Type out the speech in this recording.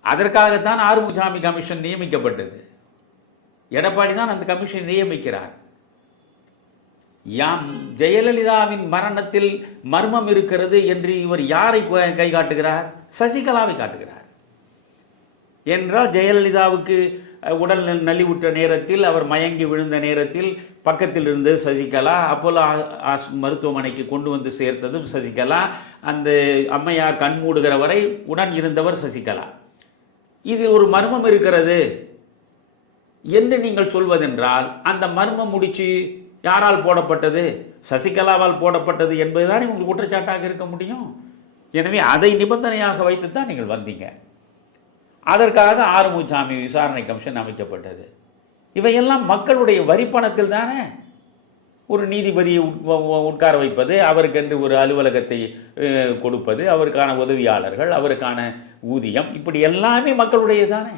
அதற்காகத்தான் ஆறுமுகசாமி கமிஷன் நியமிக்கப்பட்டது. எடப்பாடி தான் அந்த கமிஷன் நியமிக்கிறார். யாம் ஜெயலலிதாவின் மரணத்தில் மர்மம் இருக்கிறது என்று இவர் யாரை கை காட்டுகிறார்? சசிகலாவை காட்டுகிறார். என்றால் ஜெயலலிதாவுக்கு உடல் நலிவுற்ற நேரத்தில் அவர் மயங்கி விழுந்த நேரத்தில் பக்கத்தில் இருந்தது சசிகலா. அப்போலோ ஆஸ்- மருத்துவமனைக்கு கொண்டு வந்து சேர்த்ததும் சசிகலா. அந்த அம்மையார் கண் மூடுகிற வரை உடன் இருந்தவர் சசிகலா. இது ஒரு மர்மம் இருக்கிறது என்று நீங்கள் சொல்வதென்றால் அந்த மர்மம் முடிச்சு யாரால் போடப்பட்டது? சசிகலாவால் போடப்பட்டது என்பதுதான் உங்களுக்கு குற்றச்சாட்டாக இருக்க முடியும். எனவே அதை நிபந்தனையாக வைத்து தான் நீங்கள் வந்தீங்க. அதற்காக ஆறுமுகசாமி விசாரணை கமிஷன் அமைக்கப்பட்டது. இவையெல்லாம் மக்களுடைய வரிப்பணத்தில் தானே ஒரு நீதிபதியை உட்கார வைப்பது அவருக்கென்று ஒரு அலுவலகத்தை கொடுப்பது அவருக்கான உதவியாளர்கள் அவருக்கான ஊதியம் இப்படி எல்லாமே மக்களுடையதானே